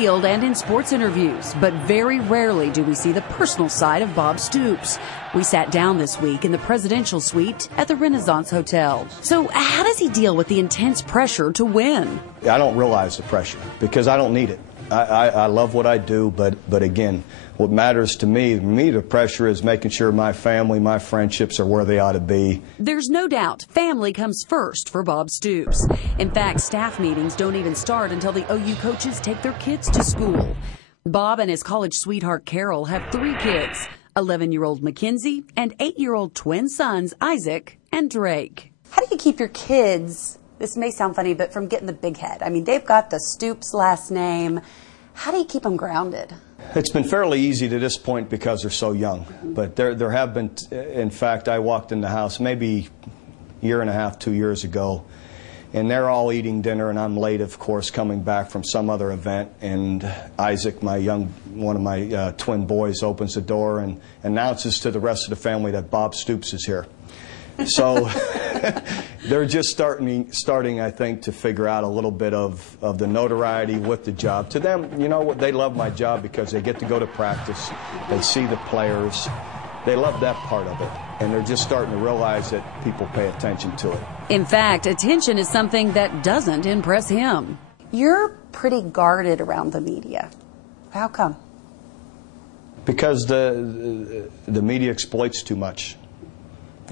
field and in sports interviews, but very rarely do we see the personal side of Bob Stoops. We sat down this week in the presidential suite at the Renaissance Hotel. So how does he deal with the intense pressure to win? I don't realize the pressure because I don't need it. I love what I do, but again, what matters to me, the pressure is making sure my family, my friendships are where they ought to be. There's no doubt family comes first for Bob Stoops. In fact, staff meetings don't even start until the OU coaches take their kids to school. Bob and his college sweetheart Carol have 3 kids, 11-year-old Mackenzie and 8-year-old twin sons Isaac and Drake. How do you keep your kids, this may sound funny, but from getting the big head? I mean, they've got the Stoops last name. How do you keep them grounded? It's been fairly easy to this point because they're so young. But there have been, in fact, I walked in the house maybe a year and a half, 2 years ago, and they're all eating dinner, and I'm late, of course, coming back from some other event, and Isaac, one of my twin boys, opens the door and announces to the rest of the family that Bob Stoops is here. So they're just starting, I think, to figure out a little bit of the notoriety with the job. To them, you know, they love my job because they get to go to practice, they see the players, they love that part of it, and they're just starting to realize that people pay attention to it. In fact, attention is something that doesn't impress him. You're pretty guarded around the media. How come? Because the media exploits too much.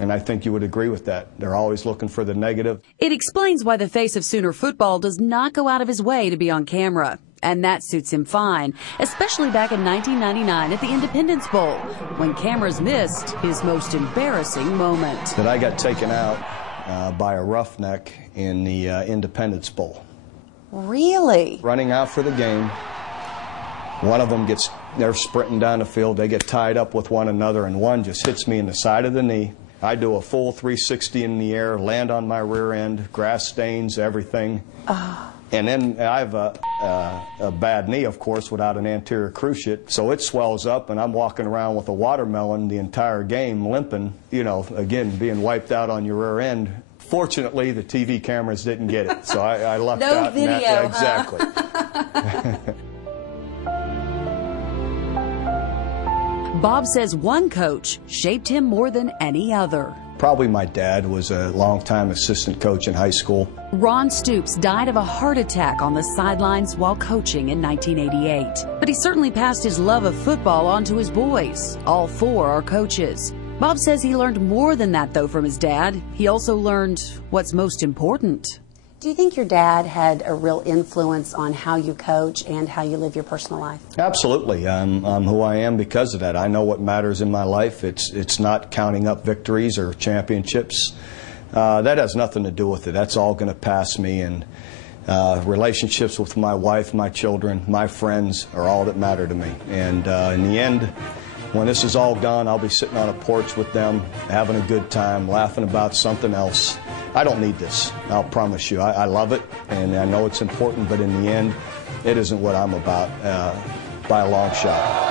And I think you would agree with that. They're always looking for the negative. It explains why the face of Sooner football does not go out of his way to be on camera. And that suits him fine, especially back in 1999 at the Independence Bowl, when cameras missed his most embarrassing moment. That I got taken out by a roughneck in the Independence Bowl. Really? Running out for the game. One of them they're sprinting down the field, they get tied up with one another, and one just hits me in the side of the knee. I do a full 360 in the air, land on my rear end, grass stains, everything. And then I have a bad knee, of course, without an anterior cruciate, so it swells up, and I'm walking around with a watermelon the entire game, limping, you know, again, being wiped out on your rear end. Fortunately, the TV cameras didn't get it, so I lucked out. No video, yeah, exactly. Bob says one coach shaped him more than any other. Probably my dad was a longtime assistant coach in high school. Ron Stoops died of a heart attack on the sidelines while coaching in 1988. But he certainly passed his love of football on to his boys. All 4 are coaches. Bob says he learned more than that, though, from his dad. He also learned what's most important. Do you think your dad had a real influence on how you coach and how you live your personal life? Absolutely. I'm who I am because of that. I know what matters in my life. It's not counting up victories or championships. That has nothing to do with it. That's all going to pass me. And relationships with my wife, my children, my friends are all that matter to me. And in the end, when this is all gone, I'll be sitting on a porch with them, having a good time, laughing about something else. I don't need this, I'll promise you. I love it, and I know it's important, but in the end, it isn't what I'm about by a long shot.